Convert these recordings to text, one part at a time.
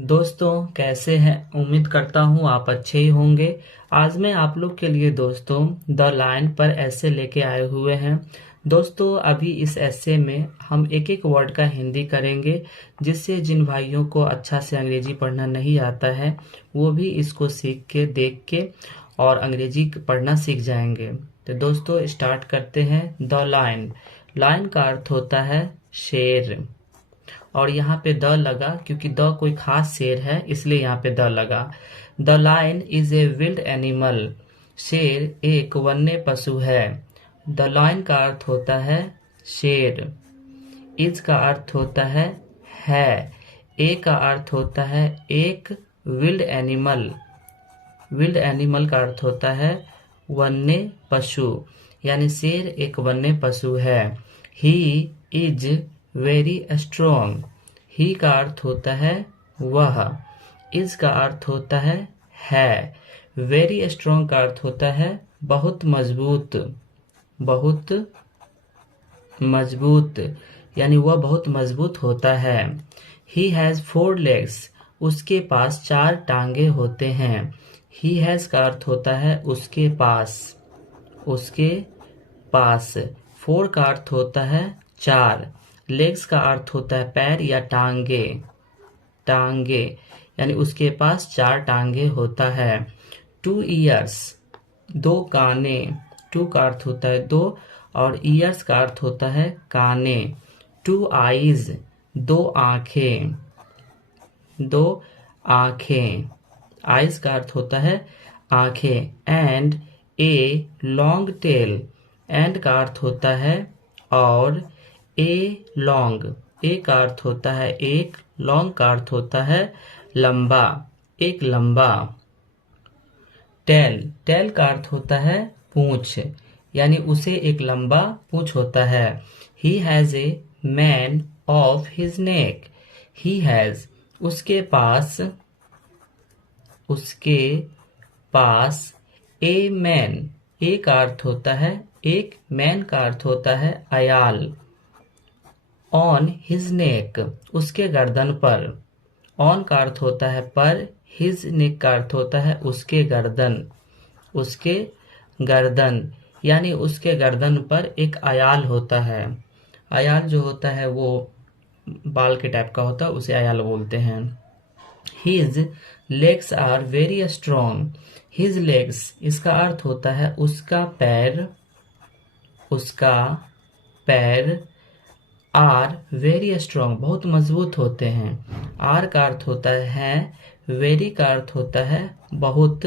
दोस्तों कैसे हैं। उम्मीद करता हूँ आप अच्छे ही होंगे। आज मैं आप लोग के लिए दोस्तों द लायन पर ऐसे लेके आए हुए हैं। दोस्तों अभी इस ऐसे में हम एक एक वर्ड का हिंदी करेंगे, जिससे जिन भाइयों को अच्छा से अंग्रेजी पढ़ना नहीं आता है वो भी इसको सीख के देख के और अंग्रेजी पढ़ना सीख जाएंगे। तो दोस्तों स्टार्ट करते हैं। The lion. लायन का अर्थ होता है शेर, और यहाँ पे द लगा क्योंकि द कोई खास शेर है, इसलिए यहाँ पे द लगा। The lion is a wild animal. शेर एक वन्य पशु है। द लायन का अर्थ होता है शेर। इज का अर्थ होता है। ए का अर्थ होता है एक। Wild animal. विल्ड एनिमल का अर्थ होता है वन्य पशु, यानी शेर एक वन्य पशु है। He is very strong. He का अर्थ होता है वह। इज का अर्थ होता है। वेरी स्ट्रोंग का अर्थ होता है बहुत मजबूत। बहुत मजबूत, यानी वह बहुत मजबूत होता है। He has 4 legs। उसके पास 4 टांगे होते हैं। ही हैज का अर्थ होता है उसके पास। उसके पास। 4 का अर्थ होता है 4। लेग्स का अर्थ होता है पैर या टांगे। टांगे, यानी उसके पास 4 टांगे होता है। 2 ears। 2 काने। 2 का अर्थ होता है 2 और ears का अर्थ होता है काने। 2 eyes। 2 आंखें। 2 आंखें। eyes का अर्थ होता है आंखें। And a long tail. And का अर्थ होता है और। A long. ए का अर्थ होता है एक। लॉन्ग का अर्थ होता है लंबा। एक लंबा। टेल। टेल का अर्थ होता है पूंछ, यानी उसे एक लंबा पूंछ होता है। He has a man of his neck. He has उसके पास। उसके पास ए मैन। ए का अर्थ होता है एक। मैन का अर्थ होता है अयाल। On his neck. उसके गर्दन पर। ऑन का अर्थ होता है पर। हिज नेक का अर्थ होता है उसके गर्दन। उसके गर्दन, यानी उसके गर्दन पर एक अयाल होता है। अयाल जो होता है वो बाल के टाइप का होता है, उसे अयाल बोलते हैं। His legs are very strong. His legs, इसका अर्थ होता है उसका पैर। उसका पैर। आर वेरी स्ट्रॉन्ग, बहुत मजबूत होते हैं। आर का अर्थ होता है। वेरी का अर्थ होता है बहुत।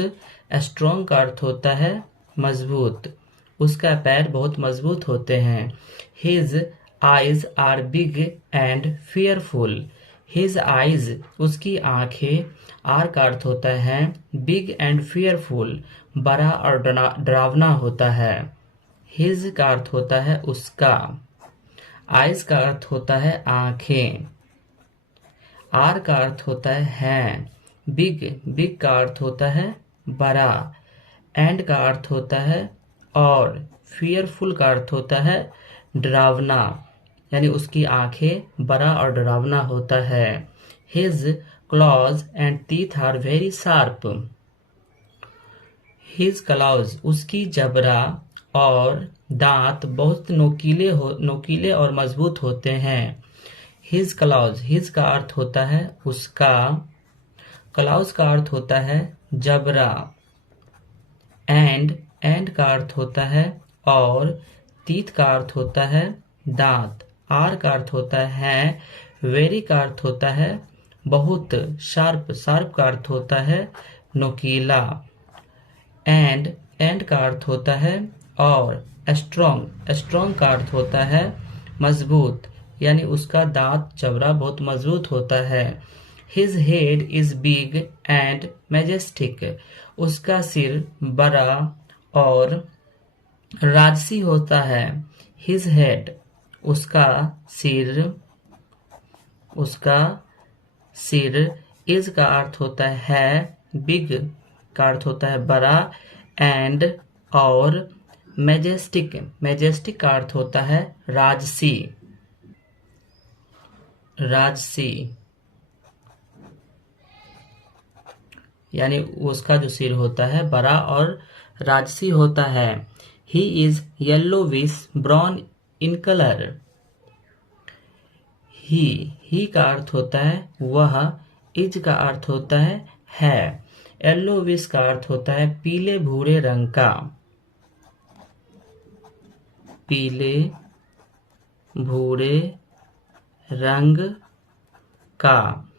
स्ट्रॉन्ग का अर्थ होता है मजबूत। उसका पैर बहुत मजबूत होते हैं। His eyes are big and fearful. His eyes, उसकी आंखें। आर का अर्थ होता है बिग एंड फियरफुल, बड़ा और डरावना होता है। हिज का अर्थ होता है उसका। आइज का अर्थ होता है आंखें। आर का अर्थ होता है। बिग। बिग का अर्थ होता है बड़ा। एंड का अर्थ होता है और। फियरफुल का अर्थ होता है डरावना, यानी उसकी आंखें बड़ा और डरावना होता है। His claws and teeth are very sharp. His claws, उसकी जबड़ा और दांत बहुत नोकीले और मजबूत होते हैं। His clause. हिज का अर्थ होता है उसका। क्लॉज का अर्थ होता है जबड़ा। एंड का अर्थ होता है और। टीथ का अर्थ होता है दांत। आर का अर्थ होता है। वेरी का अर्थ होता है बहुत। शार्प। शार्प का अर्थ होता है नोकीला। एंड का अर्थ होता है और। स्ट्रॉन्ग। स्ट्रॉन्ग का अर्थ होता है मजबूत, यानी उसका दांत जबड़ा बहुत मजबूत होता है। His head is big and majestic. उसका सिर बड़ा और राजसी होता है। हिज हेड, उसका सिर। उसका सिर। इज का अर्थ होता है बिग का अर्थ होता है बड़ा। एंड और। मैजेस्टिक। मैजेस्टिक का अर्थ होता है राजसी। राजसी। यानी उसका जो सिर होता है बड़ा और राजसी होता है। He is yellowish brown in colour. He का अर्थ होता है वह, इज का अर्थ होता है, येलोविश का अर्थ होता है पीले भूरे रंग का, पीले भूरे रंग का।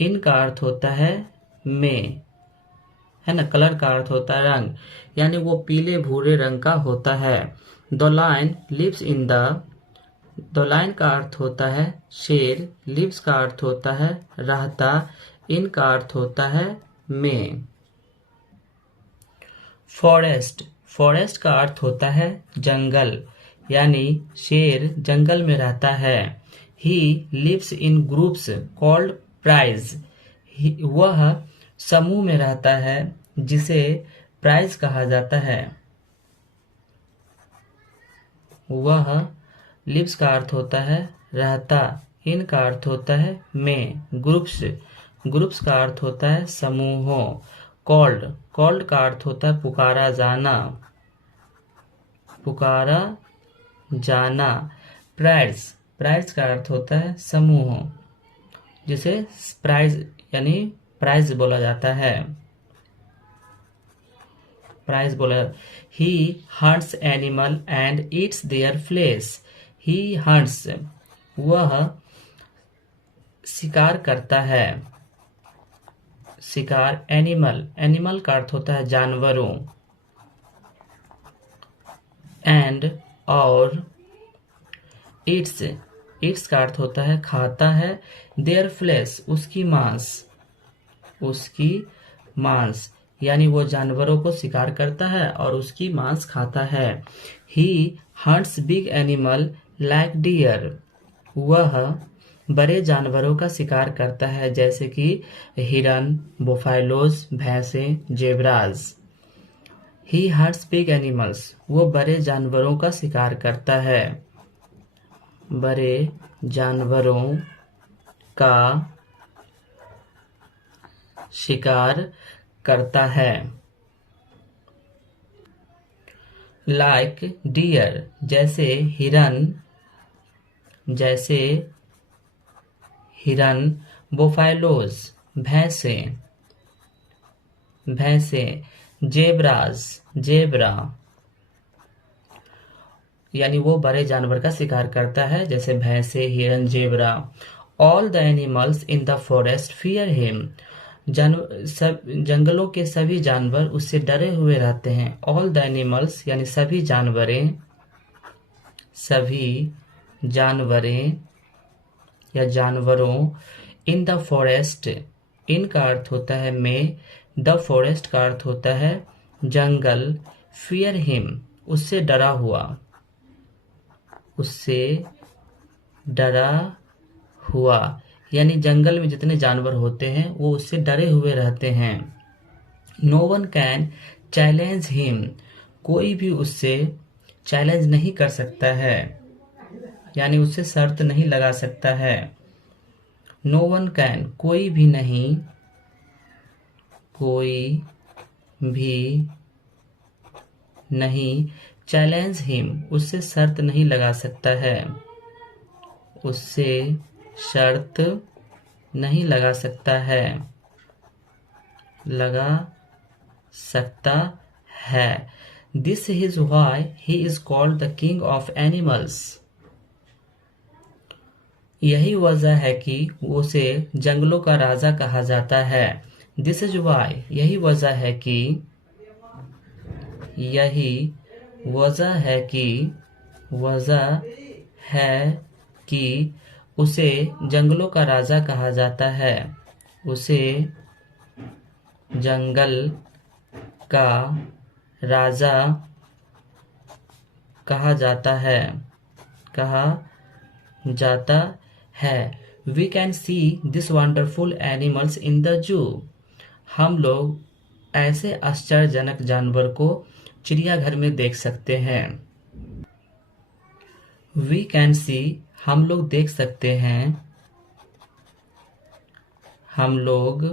इन का अर्थ होता है में, है ना, कलर का अर्थ होता है रंग, यानी वो पीले भूरे रंग का होता है। The lion lives in the lion का अर्थ होता है शेर, लिव्स का अर्थ होता है रहता, इन का अर्थ होता है में। फॉरेस्ट, फॉरेस्ट का अर्थ होता है जंगल, यानी शेर जंगल में रहता है। He lives in groups called prides, वह समूह में रहता है जिसे प्राइज कहा जाता है। वह लिव्स का अर्थ होता है रहता, इन का अर्थ होता है में, ग्रुप्स, ग्रुप्स का अर्थ होता है समूहों। कॉल्ड, कॉल्ड का अर्थ होता है पुकारा जाना, पुकारा जाना। प्राइज, प्राइज का अर्थ होता है समूह, जिसे प्राइज यानी प्राइज बोला जाता है, प्राइज बोला। He hunts animal and eats their flesh. He hunts, वह शिकार करता है, शिकार, एनिमल, एनिमल का अर्थ होता है जानवरों, एंड और ईट्स, ईट्स का अर्थ होता है खाता है, देयर फ्लेश, उसकी मांस, उसकी मांस, यानी वो जानवरों को शिकार करता है और उसकी मांस खाता है। He hunts big animal like deer, वह बड़े जानवरों का शिकार करता है जैसे कि हिरन, बुफालोज, भैंसें, जेब्राज। ही हंट्स बिग एनिमल्स, वो बड़े जानवरों का शिकार करता है, बड़े जानवरों का शिकार करता है। लाइक डियर, जैसे हिरन, जैसे हिरन, बुफालोज, भैंसे, भैंसे, जेब्राज, जेब्रा, यानी वो बड़े जानवर का शिकार करता है जैसे भैंसे, हिरन, zebra. All the animals in the forest fear him, जंगलों के सभी जानवर उससे डरे हुए रहते हैं। ऑल द एनिमल्स यानी सभी जानवरें, सभी जानवरें या जानवरों, इन द फॉरेस्ट, इन का अर्थ होता है में, द फॉरेस्ट का अर्थ होता है जंगल, फियर हिम, उससे डरा हुआ, उससे डरा हुआ, यानी जंगल में जितने जानवर होते हैं वो उससे डरे हुए रहते हैं। No one can challenge him, कोई भी उससे चैलेंज नहीं कर सकता है, यानी उससे शर्त नहीं लगा सकता है। नो वन कैन, कोई भी नहीं, कोई भी नहीं, चैलेंज हिम, उससे शर्त नहीं लगा सकता है, उससे शर्त नहीं लगा सकता है, लगा सकता है। This is why he is called the king of animals, यही वजह है कि उसे जंगलों का राजा कहा जाता है। दिस इज व्हाई, यही वजह है कि, यही वजह है कि, वजह है कि उसे जंगलों का राजा कहा जाता है, उसे जंगल का राजा कहा जाता है, कहा जाता है। We can see this wonderful animals in the zoo, हम लोग ऐसे आश्चर्यजनक जानवर को चिड़ियाघर में देख सकते हैं। वी कैन सी, हम लोग देख सकते हैं, हम लोग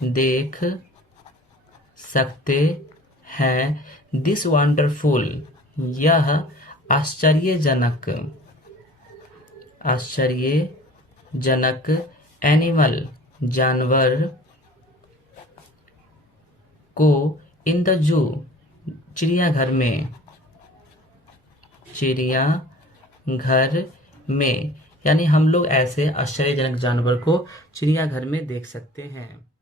देख सकते हैं। दिस वंडरफुल, यह आश्चर्यजनक एनिमल, जानवर को इन द जू, चिड़ियाघर में, यानी हम लोग ऐसे आश्चर्यजनक जानवर को चिड़ियाघर में देख सकते हैं।